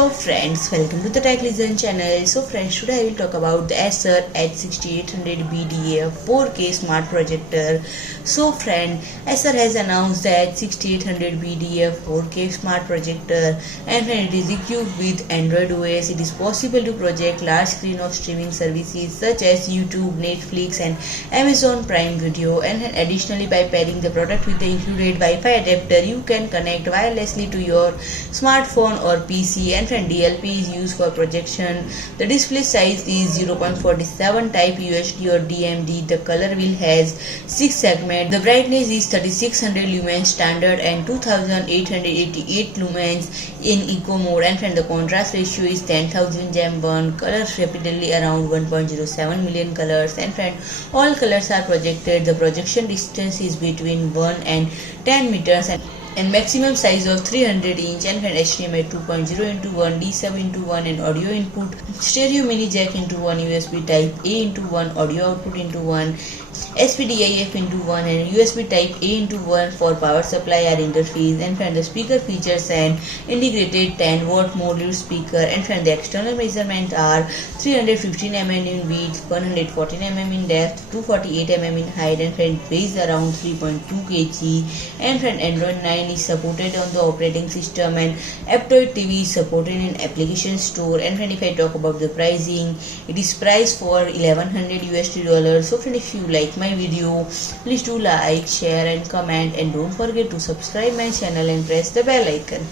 Hello friends, welcome to the Tech Listen channel. So friends, today I will talk about the Acer H6800BDa 4K smart projector. So friend, Acer has announced the H6800BDa 4K smart projector, and it is equipped with Android OS. It is possible to project large screen of streaming services such as YouTube, Netflix and Amazon Prime Video, and additionally by pairing the product with the included Wi-Fi adapter, you can connect wirelessly to your smartphone or PC. And DLP is used for projection. The display size is 0.47 type USD or DMD. The color wheel has 6 segments. The brightness is 3600 lumens standard and 2888 lumens in eco mode, and the contrast ratio is 10,000 gem1. Colors rapidly around 1.07 million colors, and all colors are projected. The projection distance is between 1 and 10 meters and maximum size of 300 inch, and HDMI 2.0:1, D7:1 and audio input, stereo mini jack into 1, USB type A into 1, audio output into 1, SPDIF into 1 and USB type A into 1 for power supply or interface. And the speaker features an integrated 10 watt module speaker, and the external measurements are 315 mm in width, 114 mm in depth, 248 mm in height, and it weighs around 3.2 kg. And Android 9 is supported on the operating system, and Aptoid TV is supported in application store. And if I talk about the pricing, it is priced for $1100 USD. So friend, if you like my video, please do like, share and comment, and don't forget to subscribe my channel and press the bell icon.